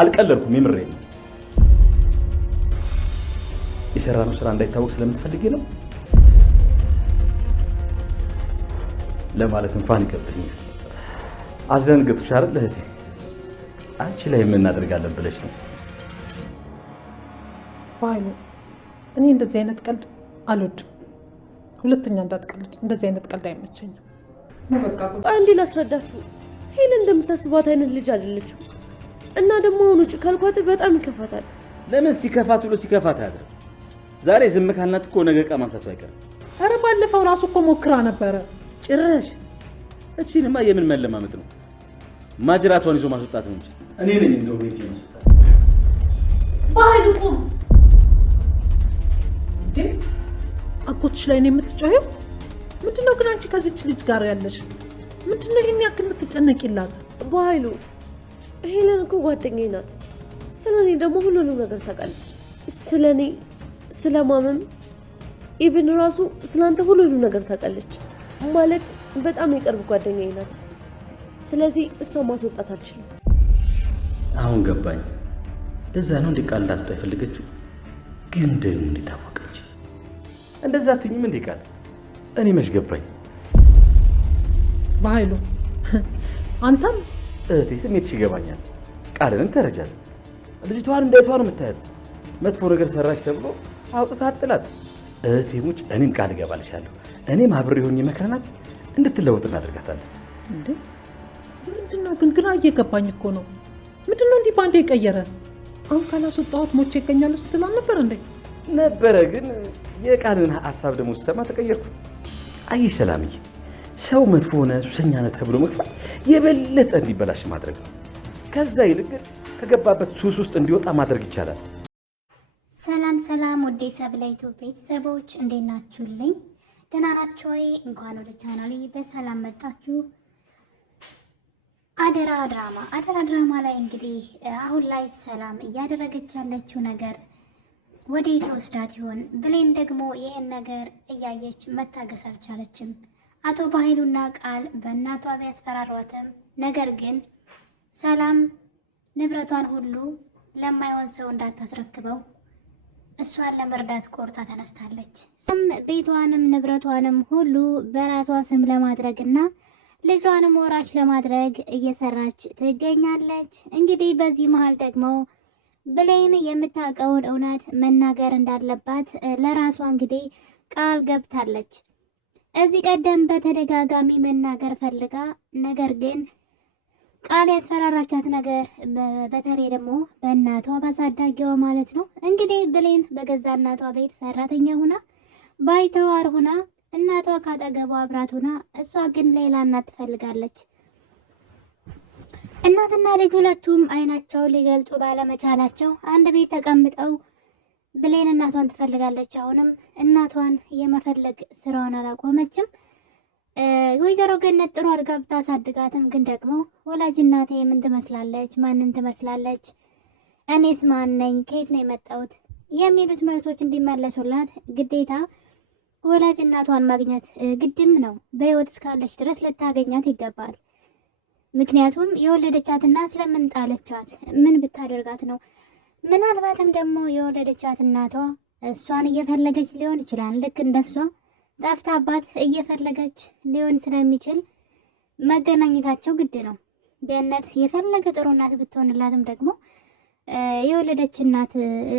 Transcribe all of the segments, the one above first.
አልቀለድኩም፣ የምሬን ነው። የሰራነው ስራ እንዳይታወቅ ስለምትፈልጊ ነው ለማለት እንኳን ይከብደኛል። አስደንግጥኩሽ አይደል እህቴ? አንቺ ላይ ምን እናደርጋለን ብለሽ ነው? ባይሉ እኔ እንደዚህ አይነት ቀልድ አልወድም። ሁለተኛ እንዳትቀልድ። እንደዚህ አይነት ቀልድ አይመቸኝም። አንዴ ላስረዳችሁ፣ ሄለን እንደምታስባት አይነት ልጅ አይደለችም። እና ደግሞ አሁን ውጭ ካልኳት በጣም ይከፋታል። ለምን ሲከፋት ብሎ ሲከፋት አያድርም። ዛሬ ዝም ካልናት እኮ ነገ ዕቃ ማንሳቱ አይቀርም። ኧረ ባለፈው ራሱ እኮ ሞክራ ነበረ። ጭራሽ እቺንማ የምን መለማመጥ ነው? ማጅራቷን ይዞ ማስወጣት ነው እንጂ እኔ ነኝ እንደው ሄጄ ማስወጣት። ባይሉ ቁም እንዴ! አጎትሽ ላይ ነው የምትጮኸው? ምንድነው ግን አንቺ ከዚች ልጅ ጋር ያለሽ? ምንድነው ይሄን ያክል የምትጨነቂላት? ባይሉ ሄለን እኮ ጓደኛዬ ናት። ስለኔ ደግሞ ሁሉንም ነገር ታውቃለች። ስለኔ ስለማመም ኢቭን ራሱ ስላንተ ሁሉንም ነገር ታውቃለች። ማለት በጣም የቅርብ ጓደኛዬ ናት። ስለዚህ እሷን ማስወጣት አልችልም። አሁን ገባኝ። ለዛ ነው እንዴ ቃል እንዳትወጣ የፈለገችው? ግን ደግሞ እንዴት አወቀች? እንደዛ አትኝም እንዴ ቃል? እኔ መች ገባኝ። በኃይሉ አንተም እህቴ ስሜትሽ ይገባኛል። ቃልንም ተረጃት። ልጅቷን እንዳይቷ ነው የምታያት። መጥፎ ነገር ሰራች ተብሎ አውጥታ አጥላት። እህቴ ሙጭ እኔም ቃል እገባልሻለሁ። እኔም አብሬ ሆኜ መክረናት እንድትለወጥ እናደርጋታለን። እንዴ ምንድነው ግን ግራ እየገባኝ እኮ ነው። ምንድነው እንዲህ ባንዴ የቀየረ? አሁን ካላስወጣሁት ሞቼ ይገኛሉ ስትል አልነበር እንዴ? ነበረ፣ ግን የቃልን ሐሳብ ደግሞ ስሰማ ተቀየርኩ። አይ ሰላምዬ፣ ሰው መጥፎ ሆነ ሱሰኛ ነህ ተብሎ መግፋት የበለጠ እንዲበላሽ ማድረግ ነው። ከዛ ይልቅ ግን ከገባበት ሱስ ውስጥ እንዲወጣ ማድረግ ይቻላል። ሰላም ሰላም፣ ወደ ሰብለ ዩቲዩብ ቤተሰቦች እንዴት ናችሁልኝ? ደህና ናችሁ ወይ? እንኳን ወደ ቻናሌ በሰላም መጣችሁ። አደራ ድራማ ላይ እንግዲህ አሁን ላይ ሰላም እያደረገች ያለችው ነገር ወደ የተወስዳት ይሆን? ብሌን ደግሞ ይህን ነገር እያየች መታገስ አልቻለችም። አቶ በኃይሉና ቃል በእናቷ ቢያስፈራሯትም ነገር ግን ሰላም ንብረቷን ሁሉ ለማይሆን ሰው እንዳታስረክበው እሷን ለመርዳት ቆርጣ ተነስታለች። ስም ቤቷንም ንብረቷንም ሁሉ በራሷ ስም ለማድረግና ልጇንም ወራሽ ለማድረግ እየሰራች ትገኛለች። እንግዲህ በዚህ መሃል ደግሞ ብሌን የምታውቀውን እውነት መናገር እንዳለባት ለራሷ እንግዲህ ቃል ገብታለች። እዚህ ቀደም በተደጋጋሚ መናገር ፈልጋ ነገር ግን ቃል ያስፈራራቻት ነገር በተለይ ደግሞ በእናቷ ባሳዳጊዋ ማለት ነው። እንግዲህ ብሌን በገዛ እናቷ ቤት ሰራተኛ ሁና ባይተዋር ሁና እናቷ ካጠገቧ አብራት ሁና እሷ ግን ሌላ እናት ትፈልጋለች። እናትና ልጅ ሁለቱም አይናቸውን ሊገልጹ ባለመቻላቸው አንድ ቤት ተቀምጠው ብሌን እናቷን ትፈልጋለች። አሁንም እናቷን የመፈለግ ስራዋን አላቆመችም። ወይዘሮ ገነት ጥሩ አድርጋ ብታሳድጋትም ግን ደግሞ ወላጅ እናቴ ምን ትመስላለች? ማንን ትመስላለች? እኔስ ማን ነኝ? ከየት ነው የመጣሁት? የሚሉት መልሶች እንዲመለሱላት ግዴታ ወላጅ እናቷን ማግኘት ግድም ነው። በህይወት እስካለች ድረስ ልታገኛት ይገባል። ምክንያቱም የወለደቻት እናት ለምን ጣለቻት? ምን ብታደርጋት ነው? ምናልባትም ደግሞ የወለደቻት እናቷ እሷን እየፈለገች ሊሆን ይችላል። ልክ እንደሷ ጠፍታባት እየፈለገች ሊሆን ስለሚችል መገናኘታቸው ግድ ነው። ገነት የፈለገ ጥሩ እናት ብትሆንላትም ደግሞ የወለደች እናት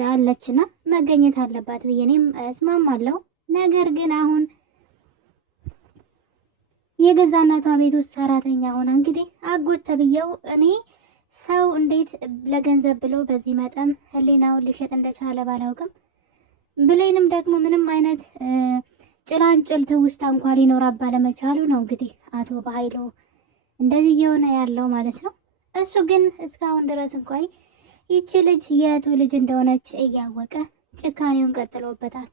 አለችና መገኘት አለባት ብዬ እኔም እስማማለሁ። ነገር ግን አሁን የገዛ እናቷ ቤት ውስጥ ሰራተኛ ሆና እንግዲህ አጎት ተብዬው እኔ ሰው እንዴት ለገንዘብ ብሎ በዚህ መጠን ህሊናውን ሊሸጥ እንደቻለ ባላውቅም ብሌንም ደግሞ ምንም አይነት ጭላንጭል ትውስታ እንኳን ሊኖራት ባለመቻሉ ነው እንግዲህ አቶ በኃይሉ እንደዚህ እየሆነ ያለው ማለት ነው። እሱ ግን እስካሁን ድረስ እንኳን ይቺ ልጅ የእህቱ ልጅ እንደሆነች እያወቀ ጭካኔውን ቀጥሎበታል።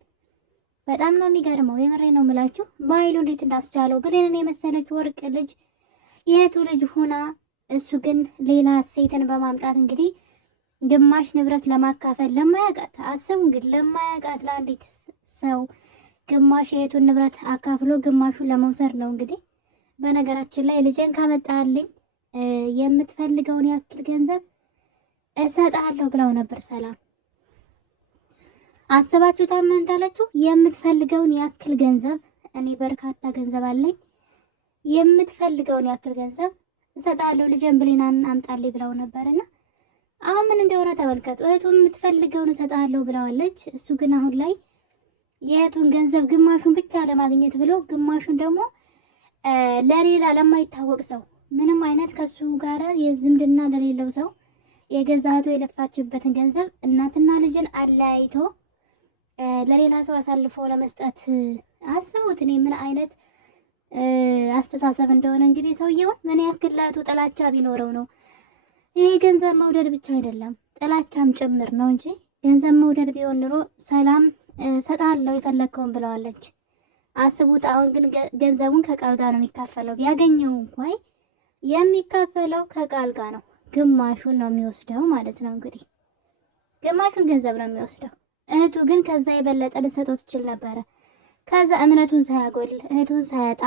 በጣም ነው የሚገርመው። የምሬ ነው የምላችሁ በኃይሉ እንዴት እንዳስቻለው ብሌንን የመሰለች ወርቅ ልጅ የእህቱ ልጅ ሁና እሱ ግን ሌላ ሴትን በማምጣት እንግዲህ ግማሽ ንብረት ለማካፈል ለማያውቃት አስቡ እንግዲህ ለማያውቃት ለአንዲት ሰው ግማሽ የእህቱን ንብረት አካፍሎ ግማሹን ለመውሰድ ነው እንግዲህ። በነገራችን ላይ ልጄን ካመጣልኝ የምትፈልገውን ያክል ገንዘብ እሰጥሃለሁ ብለው ነበር ሰላም። አስባችሁታል? ምን እንዳለችው የምትፈልገውን ያክል ገንዘብ፣ እኔ በርካታ ገንዘብ አለኝ፣ የምትፈልገውን ያክል ገንዘብ እሰጥሃለሁ ልጄን ብሌናን አምጣልኝ ብለው ነበርና አሁን ምን እንደሆነ ተመልከቱ። እህቱ የምትፈልገውን እሰጥሃለሁ ብለዋለች። እሱ ግን አሁን ላይ የእህቱን ገንዘብ ግማሹን ብቻ ለማግኘት ብሎ ግማሹን ደግሞ ለሌላ ለማይታወቅ ሰው ምንም አይነት ከሱ ጋር የዝምድና ለሌለው ሰው የገዛ እህቱ የለፋችበትን ገንዘብ እናትና ልጅን አለያይቶ ለሌላ ሰው አሳልፎ ለመስጠት አስቡት። እኔ ምን አይነት አስተሳሰብ እንደሆነ እንግዲህ ሰውየውን ምን ያክል ለእህቱ ጥላቻ ቢኖረው ነው። ይሄ ገንዘብ መውደድ ብቻ አይደለም ጥላቻም ጭምር ነው እንጂ ገንዘብ መውደድ ቢሆን ኑሮ ሰላም ሰጣለው የፈለግከውን ብለዋለች። አስቡት። አሁን ግን ገንዘቡን ከቃል ጋር ነው የሚካፈለው። ቢያገኘው እንኳን የሚካፈለው ከቃል ጋር ነው። ግማሹን ነው የሚወስደው ማለት ነው። እንግዲህ ግማሹን ገንዘብ ነው የሚወስደው። እህቱ ግን ከዛ የበለጠ ልሰጠው ትችል ነበረ። ከዛ እምነቱን ሳያጎል እህቱን ሳያጣ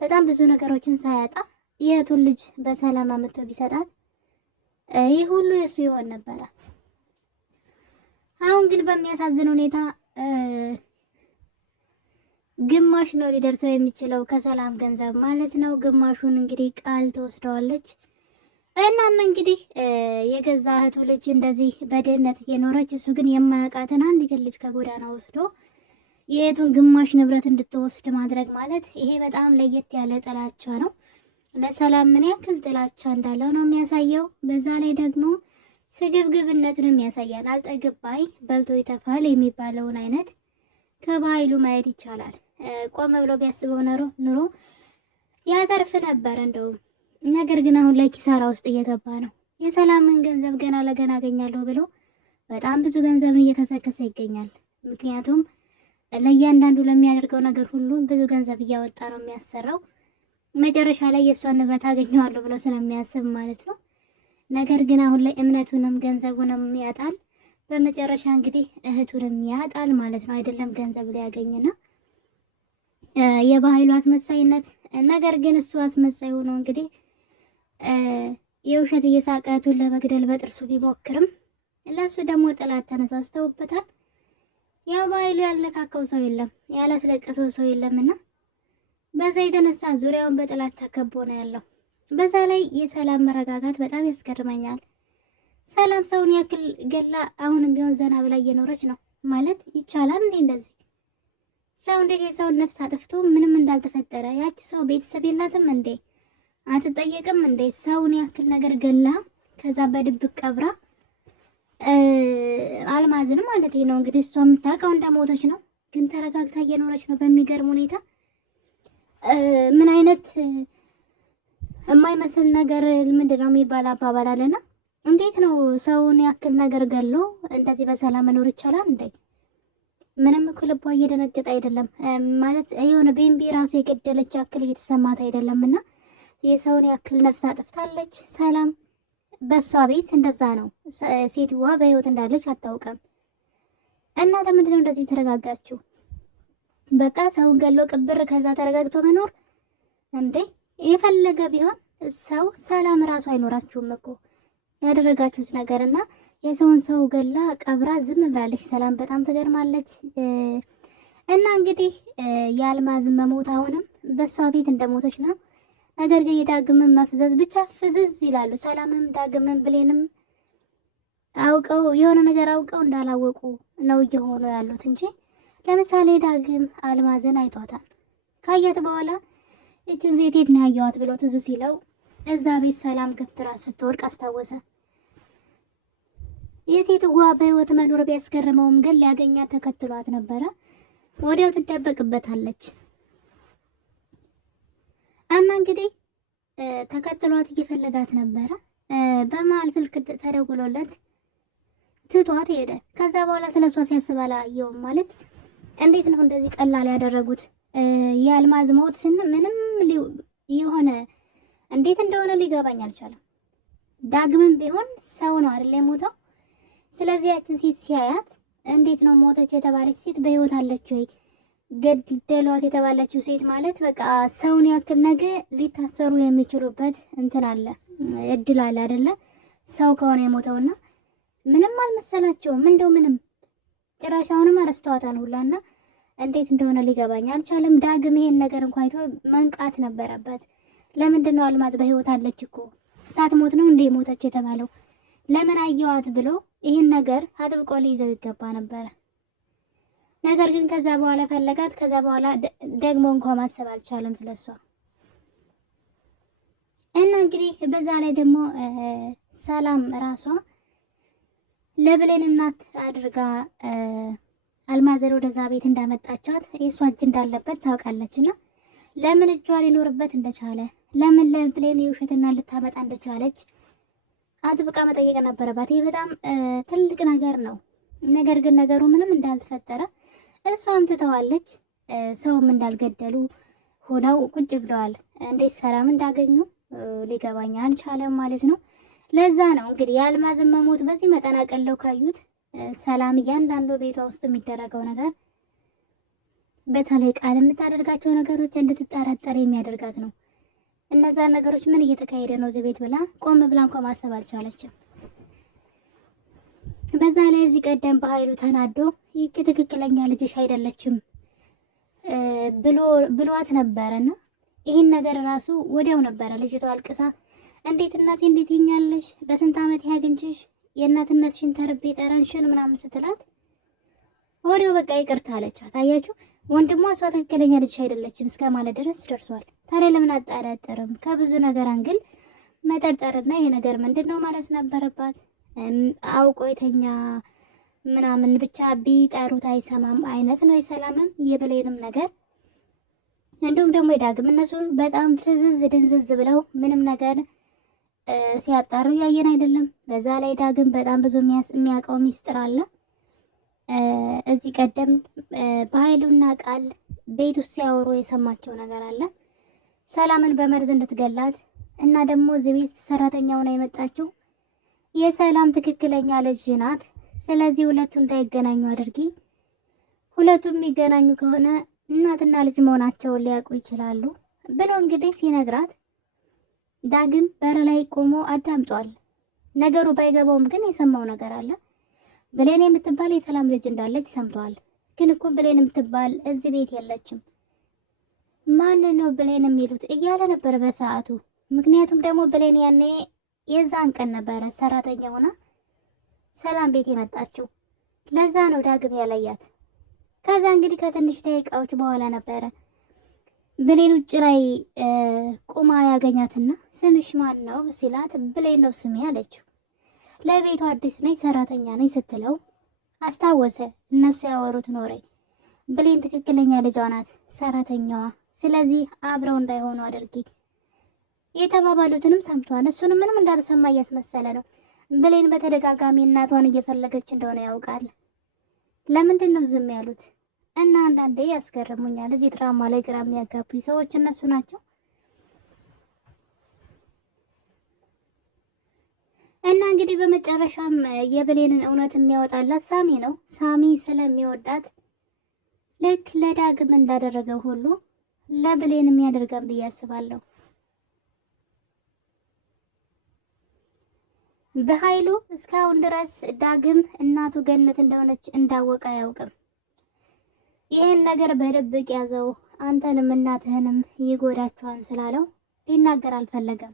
በጣም ብዙ ነገሮችን ሳያጣ የእህቱን ልጅ በሰላም አምጥቶ ቢሰጣት ይህ ሁሉ የሱ ይሆን ነበረ። አሁን ግን በሚያሳዝን ሁኔታ ግማሽ ነው ሊደርሰው የሚችለው ከሰላም ገንዘብ ማለት ነው። ግማሹን እንግዲህ ቃል ተወስደዋለች። እናም እንግዲህ የገዛ እህቱ ልጅ እንደዚህ በድህነት እየኖረች እሱ ግን የማያውቃትን አንዲት ልጅ ከጎዳና ወስዶ የእህቱን ግማሽ ንብረት እንድትወስድ ማድረግ ማለት ይሄ በጣም ለየት ያለ ጥላቻ ነው። ለሰላም ምን ያክል ጥላቻ እንዳለው ነው የሚያሳየው። በዛ ላይ ደግሞ ስግብግብነትንም ያሳያል። አልጠግባይ በልቶ ይተፋል የሚባለውን አይነት ከባህሉ ማየት ይቻላል። ቆም ብሎ ቢያስበው ኑሮ ያተርፍ ነበር እንደውም። ነገር ግን አሁን ላይ ኪሳራ ውስጥ እየገባ ነው። የሰላምን ገንዘብ ገና ለገና አገኛለሁ ብሎ በጣም ብዙ ገንዘብን እየከሰከሰ ይገኛል። ምክንያቱም ለእያንዳንዱ ለሚያደርገው ነገር ሁሉ ብዙ ገንዘብ እያወጣ ነው የሚያሰራው። መጨረሻ ላይ የእሷን ንብረት አገኘዋለሁ ብሎ ስለሚያስብ ማለት ነው። ነገር ግን አሁን ላይ እምነቱንም ገንዘቡንም ያጣል። በመጨረሻ እንግዲህ እህቱንም ያጣል ማለት ነው። አይደለም ገንዘብ ሊያገኝና የባህሉ አስመሳይነት። ነገር ግን እሱ አስመሳይ ሆኖ እንግዲህ የውሸት እየሳቀ እህቱን ለመግደል በጥርሱ ቢሞክርም ለእሱ ደግሞ ጥላት ተነሳስተውበታል። ያው ባህሉ ያልነካከው ሰው የለም፣ ያላስለቀሰው ሰው የለምና በዛ የተነሳ ዙሪያውን በጥላት ተከቦ ነው ያለው። በዛ ላይ የሰላም መረጋጋት በጣም ያስገርመኛል። ሰላም ሰውን ያክል ገላ አሁንም ቢሆን ዘና ብላ እየኖረች ነው ማለት ይቻላል እንዴ? እንደዚህ ሰው እንዴት የሰውን ነፍስ አጥፍቶ ምንም እንዳልተፈጠረ ያቺ ሰው ቤተሰብ የላትም እንዴ? አትጠየቅም እንዴ? ሰውን ያክል ነገር ገላ ከዛ በድብቅ ቀብራ አልማዝን ማለት ነው እንግዲህ እሷ የምታውቀው እንደሞተች ነው፣ ግን ተረጋግታ እየኖረች ነው በሚገርም ሁኔታ። ምን አይነት የማይመስል ነገር ምንድን ነው የሚባል አባባል አለና እንዴት ነው ሰውን ያክል ነገር ገሎ እንደዚህ በሰላም መኖር ይቻላል እንዴ? ምንም እኮ ልቧ እየደነገጠ አይደለም ማለት የሆነ ቤምቢ ራሱ የገደለች ያክል እየተሰማት አይደለም። እና የሰውን ያክል ነፍስ አጥፍታለች ሰላም። በሷ ቤት እንደዛ ነው። ሴትዋ በህይወት እንዳለች አታውቅም። እና ለምንድን ነው እንደዚህ ተረጋጋችሁ? በቃ ሰውን ገሎ ቅብር ከዛ ተረጋግቶ መኖር እንዴ? የፈለገ ቢሆን ሰው ሰላም ራሱ አይኖራችሁም እኮ ያደረጋችሁት ነገር። እና የሰውን ሰው ገላ ቀብራ ዝም ብላለች ሰላም። በጣም ትገርማለች። እና እንግዲህ የአልማዝ መሞት አሁንም በሷ ቤት እንደሞተች ነው። ነገር ግን የዳግምን መፍዘዝ ብቻ ፍዝዝ ይላሉ። ሰላምም ዳግምን ብሌንም አውቀው የሆነ ነገር አውቀው እንዳላወቁ ነው እየሆኑ ያሉት እንጂ ለምሳሌ ዳግም አልማዝን አይቷታል። ካያት በኋላ እችን ሴት የት ነው ያየኋት ብሎ ትዝ ሲለው እዛ ቤት ሰላም ገፍትራ ስትወድቅ አስታወሰ። የሴትዋ በህይወት መኖር ቢያስገርመውም ግን ሊያገኛት ተከትሏት ነበረ። ወዲያው ትደበቅበታለች እና እንግዲህ ተከትሏት እየፈለጋት ነበረ። በመሀል ስልክ ተደውሎለት ትቷት ሄደ። ከዛ በኋላ ስለሷ ሲያስብ አላየውም። ማለት እንዴት ነው እንደዚህ ቀላል ያደረጉት? የአልማዝ ሞት ምንም የሆነ እንዴት እንደሆነ ሊገባኝ አልቻለም። ዳግምም ቢሆን ሰው ነው አይደል የሞተው? ስለዚህ ያችን ሴት ሲያያት እንዴት ነው ሞተች የተባለች ሴት በህይወት አለች ወይ? ገደሏት የተባለችው ሴት ማለት በቃ ሰውን ያክል ነገ ሊታሰሩ የሚችሉበት እንትን አለ፣ እድል አለ አይደለ? ሰው ከሆነ የሞተውና ምንም አልመሰላቸውም። እንደው ምንም ጭራሽ አሁንም አረስተዋታል ሁላና እንዴት እንደሆነ ሊገባኝ አልቻለም። ዳግም ይሄን ነገር እንኳን አይቶ መንቃት ነበረበት። ለምንድን ነው አልማዝ በህይወት አለች እኮ ሳትሞት ነው እንዴ ሞተች የተባለው? ለምን አየዋት ብሎ ይህን ነገር አጥብቆ ሊይዘው ይገባ ነበረ። ነገር ግን ከዛ በኋላ ፈለጋት። ከዛ በኋላ ደግሞ እንኳን ማሰብ አልቻለም ስለሷ እና እንግዲህ በዛ ላይ ደግሞ ሰላም ራሷ ለብሌን እናት አድርጋ አልማዝን ወደዛ ቤት እንዳመጣቻት የእሷ እጅ እንዳለበት ታውቃለች። እና ለምን እጇ ሊኖርበት እንደቻለ ለምን ለብሌን የውሸትና ልታመጣ እንደቻለች አጥብቃ መጠየቅ ነበረባት። ይህ በጣም ትልቅ ነገር ነው። ነገር ግን ነገሩ ምንም እንዳልተፈጠረ እሷም ትተዋለች። ሰውም እንዳልገደሉ ሆነው ቁጭ ብለዋል። እንዴት ሰላም እንዳገኙ ሊገባኝ አልቻለም ማለት ነው። ለዛ ነው እንግዲህ የአልማዝን መሞት በዚህ መጠን አቀለው ካዩት ሰላም እያንዳንዱ ቤቷ ውስጥ የሚደረገው ነገር በተለይ ቃል የምታደርጋቸው ነገሮች እንድትጠረጠር የሚያደርጋት ነው። እነዛ ነገሮች ምን እየተካሄደ ነው እዚህ ቤት ብላ ቆም ብላ እንኳ ማሰብ አልቻለችም። በዛ ላይ እዚህ ቀደም በኃይሉ ተናዶ ይቺ ትክክለኛ ልጅሽ አይደለችም ብሏት ነበረና ይህን ነገር ራሱ ወዲያው ነበረ ልጅቷ አልቅሳ እንዴት እናቴ እንዴት ይኛለሽ በስንት ዓመት ያገኝሽ የእናትነትሽን ተርቤ ጠረንሽን ምናምን ስትላት ወዲያው በቃ ይቅርታ አለቻት። አያችሁ ወንድሟ እሷ ትክክለኛ ልጅሽ አይደለችም እስከ ማለት ድረስ ደርሷል። ታዲያ ለምን አጠራጠርም? ከብዙ ነገር አንግል መጠርጠርና ይሄ ነገር ምንድነው ማለት ነበረባት። አውቆ የተኛ ምናምን ብቻ ቢጠሩት አይሰማም አይነት ነው የሰላምም የብሌንም ነገር። እንዲሁም ደግሞ የዳግም እነሱ በጣም ፍዝዝ ድንዝዝ ብለው ምንም ነገር ሲያጣሩ ያየን አይደለም። በዛ ላይ ዳግም በጣም ብዙ የሚያውቀው ሚስጥር አለ። እዚህ ቀደም በኃይሉና ቃል ቤት ውስጥ ሲያወሩ የሰማቸው ነገር አለ። ሰላምን በመርዝ እንድትገላት እና ደግሞ እዚህ ቤት ሰራተኛ ሆና የመጣችው የሰላም ትክክለኛ ልጅ ናት። ስለዚህ ሁለቱ እንዳይገናኙ አድርጊ። ሁለቱም የሚገናኙ ከሆነ እናትና ልጅ መሆናቸውን ሊያውቁ ይችላሉ ብሎ እንግዲህ ሲነግራት ዳግም በር ላይ ቆሞ አዳምጧል። ነገሩ ባይገባውም ግን የሰማው ነገር አለ። ብሌን የምትባል የሰላም ልጅ እንዳለች ሰምቷል። ግን እኮ ብሌን የምትባል እዚህ ቤት የለችም። ማን ነው ብሌን የሚሉት እያለ ነበር በሰዓቱ። ምክንያቱም ደግሞ ብሌን ያኔ የዛን ቀን ነበረ ሰራተኛ ሆና ሰላም ቤት የመጣችው። ለዛ ነው ዳግም ያለያት። ከዛ እንግዲህ ከትንሽ ደቂቃዎች በኋላ ነበረ ብሌን ውጭ ላይ ቁማ ያገኛትና ስምሽ ማን ነው ሲላት ብሌን ነው ስሜ አለችው። ለቤቱ አዲስ ነኝ ሰራተኛ ነኝ ስትለው አስታወሰ። እነሱ ያወሩት ኖሬ ብሌን ትክክለኛ ልጇ ናት ሰራተኛዋ። ስለዚህ አብረው እንዳይሆኑ አድርጊ የተባባሉትንም ሰምቷል። እሱንም ምንም እንዳልሰማ እያስመሰለ ነው። ብሌን በተደጋጋሚ እናቷን እየፈለገች እንደሆነ ያውቃል። ለምንድን ነው ዝም ያሉት? እና አንዳንዴ ያስገርሙኛል እዚህ ድራማ ላይ ግራ የሚያጋቡኝ ሰዎች እነሱ ናቸው። እና እንግዲህ በመጨረሻም የብሌንን እውነት የሚያወጣላት ሳሚ ነው። ሳሚ ስለሚወዳት ልክ ለዳግም እንዳደረገው ሁሉ ለብሌን የሚያደርጋን ብዬ አስባለሁ። በኃይሉ እስካሁን ድረስ ዳግም እናቱ ገነት እንደሆነች እንዳወቀ አያውቅም። ይህን ነገር በድብቅ ያዘው አንተንም እናትህንም ይጎዳችኋል ስላለው ሊናገር አልፈለገም።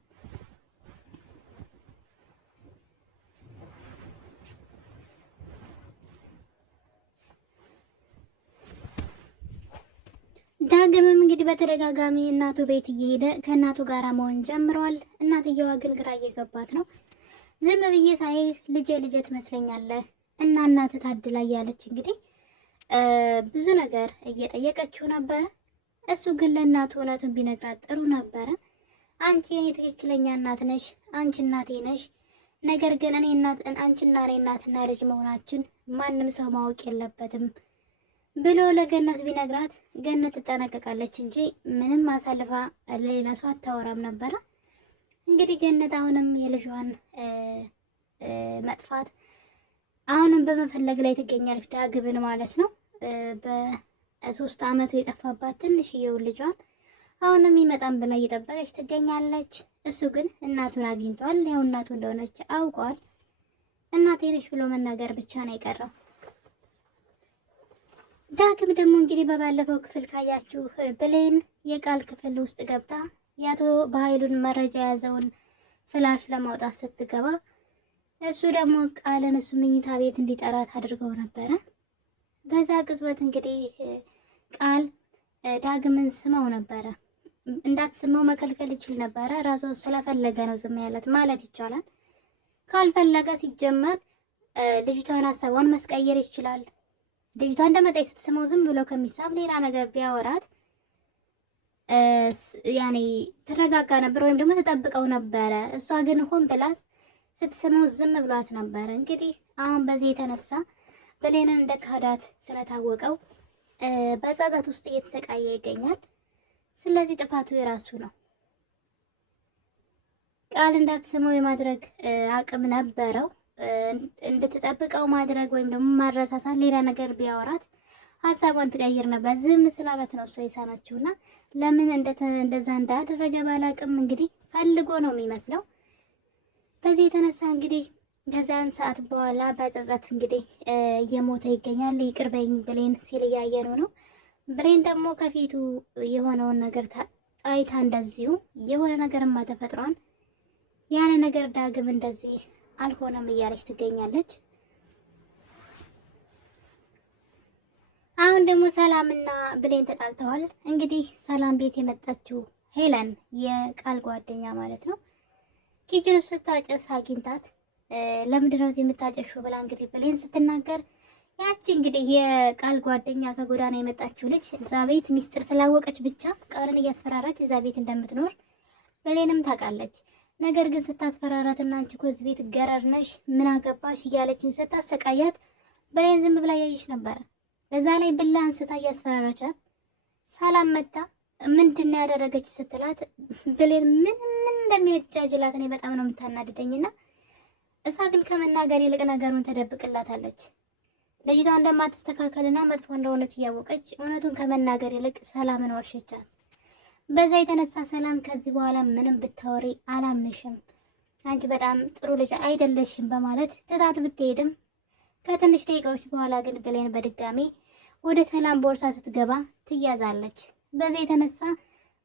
ዳግምም እንግዲህ በተደጋጋሚ እናቱ ቤት እየሄደ ከእናቱ ጋር መሆን ጀምረዋል። እናትየዋ ግን ግራ እየገባት ነው። ዝም ብዬ ሳይህ ልጄ ትመስለኛለህ እና እናት ታድላ እያለች እንግዲህ ብዙ ነገር እየጠየቀችው ነበረ። እሱ ግን ለእናቱ እውነቱን ቢነግራት ጥሩ ነበረ። አንቺ የኔ ትክክለኛ እናት ነሽ፣ አንቺ እናቴ ነሽ። ነገር ግን አንቺና እኔ እናትና ልጅ መሆናችን ማንም ሰው ማወቅ የለበትም ብሎ ለገነት ቢነግራት ገነት ትጠነቀቃለች እንጂ ምንም አሳልፋ ለሌላ ሰው አታወራም ነበረ። እንግዲህ ገነት አሁንም የልጇን መጥፋት አሁንም በመፈለግ ላይ ትገኛለች፣ ዳግምን ማለት ነው። በ3 ዓመቱ የጠፋባት ትንሽዬው ልጇን አሁንም ይመጣን ብላ እየጠበቀች ትገኛለች። እሱ ግን እናቱን አግኝቷል። ያው እናቱ እንደሆነች አውቋል። እናቴ ነሽ ብሎ መናገር ብቻ ነው የቀረው። ዳግም ደግሞ እንግዲህ በባለፈው ክፍል ካያችሁ ብሌን የቃል ክፍል ውስጥ ገብታ የአቶ በኃይሉን መረጃ የያዘውን ፍላሽ ለማውጣት ስትገባ እሱ ደግሞ ቃልን እሱ መኝታ ቤት እንዲጠራት አድርገው ነበረ። በዛ ቅጽበት እንግዲህ ቃል ዳግምን ስመው ነበረ። እንዳትስመው መከልከል ይችል ነበረ። ራሱ ስለፈለገ ነው ዝም ያለት ማለት ይቻላል። ካልፈለገ ሲጀመር ልጅቷን ሀሳቧን ማስቀየር ይችላል። ልጅቷ እንደመጣች ስትስመው ዝም ብሎ ከሚሳብ ሌላ ነገር ቢያወራት ያኔ ትረጋጋ ነበር፣ ወይም ደግሞ ተጠብቀው ነበረ። እሷ ግን ሆን ብላት ስትስመው ዝም ብሏት ነበረ። እንግዲህ አሁን በዚህ የተነሳ ብሌንን እንደ ካዳት ስለታወቀው በጸጸት ውስጥ እየተሰቃየ ይገኛል። ስለዚህ ጥፋቱ የራሱ ነው። ቃል እንዳትስመው የማድረግ አቅም ነበረው። እንድትጠብቀው ማድረግ ወይም ደግሞ ማረሳሳት፣ ሌላ ነገር ቢያወራት ሀሳቧን ትቀይር ነበር። ዝም ስላላት ነው እሷ የሳመችውና ለምን እንደዛ እንዳደረገ ባላቅም እንግዲህ ፈልጎ ነው የሚመስለው። በዚህ የተነሳ እንግዲህ ከዛን ሰዓት በኋላ በጸጸት እንግዲህ እየሞተ ይገኛል። ይቅር በይኝ ብሌን ሲል እያየነው ነው። ብሌን ደግሞ ከፊቱ የሆነውን ነገር አይታ እንደዚሁ የሆነ ነገርማ ተፈጥሯን ያለ ነገር ዳግም እንደዚህ አልሆነም እያለች ትገኛለች። አሁን ደግሞ ሰላምና ብሌን ተጣልተዋል። እንግዲህ ሰላም ቤት የመጣችው ሄለን የቃል ጓደኛ ማለት ነው ኪችን ውስጥ ስታጨስ አግኝታት ለምንድን ነው የምታጨሽው ብላ እንግዲህ ብሌን ስትናገር ያቺ እንግዲህ የቃል ጓደኛ ከጎዳና የመጣችው ልጅ እዛ ቤት ሚስጥር ስላወቀች ብቻ ቃልን እያስፈራራች እዛ ቤት እንደምትኖር ብሌንም ታውቃለች። ነገር ግን ስታስፈራራትና አንቺ እኮ እዚህ ቤት ገረድ ነሽ ምን አገባሽ እያለችን ስታሰቃያት ብሌን ዝም ብላ ያየች ነበረ። በዛ ላይ ብላ አንስታ እያስፈራራቻት ሰላም መጣ ምንድን ያደረገች ስትላት ብሌን ምን እንደሚያጃጅላት እኔ በጣም ነው የምታናድደኝና እሷ ግን ከመናገር ይልቅ ነገሩን ተደብቅላታለች። ልጅቷ እንደማትስተካከልና መጥፎ እንደሆነች እያወቀች እውነቱን ከመናገር ይልቅ ሰላምን ዋሸቻት። በዛ የተነሳ ሰላም ከዚህ በኋላ ምንም ብታወሪ አላምንሽም፣ አንቺ በጣም ጥሩ ልጅ አይደለሽም በማለት ትታት ብትሄድም ከትንሽ ደቂቃዎች በኋላ ግን ብሌን በድጋሚ ወደ ሰላም ቦርሳ ስትገባ ትያዛለች። በዛ የተነሳ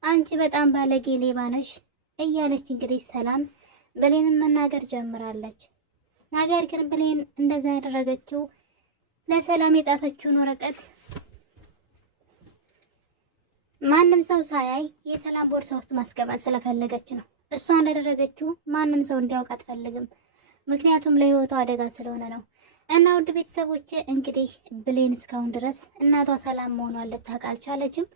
አንቺ በጣም ባለጌ ሌባ ነሽ እያለች እንግዲህ ሰላም ብሌንን መናገር ጀምራለች። ነገር ግን ብሌን እንደዛ ያደረገችው ለሰላም የጻፈችውን ወረቀት ማንም ሰው ሳያይ የሰላም ቦርሳ ውስጥ ማስገባት ስለፈለገች ነው። እሷ እንዳደረገችው ማንም ሰው እንዲያውቅ አትፈልግም። ምክንያቱም ለህይወቷ አደጋ ስለሆነ ነው። እና ውድ ቤተሰቦቼ እንግዲህ ብሌን እስካሁን ድረስ እናቷ ሰላም መሆኗን ልታውቅ አልቻለችም።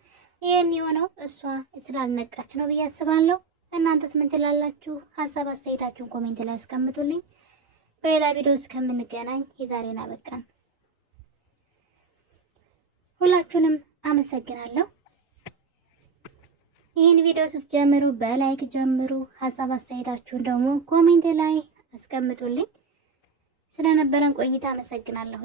ይህ የሚሆነው እሷ ስላልነቃች ነው ብዬ አስባለሁ። እናንተስ ምን ትላላችሁ? ሀሳብ አስተያየታችሁን ኮሜንት ላይ አስቀምጡልኝ። በሌላ ቪዲዮ እስከምንገናኝ የዛሬን አበቃን። ሁላችሁንም አመሰግናለሁ። ይህን ቪዲዮ ስትጀምሩ በላይክ ጀምሩ። ሀሳብ አስተያየታችሁን ደግሞ ኮሜንት ላይ አስቀምጡልኝ። ስለነበረን ቆይታ አመሰግናለሁ።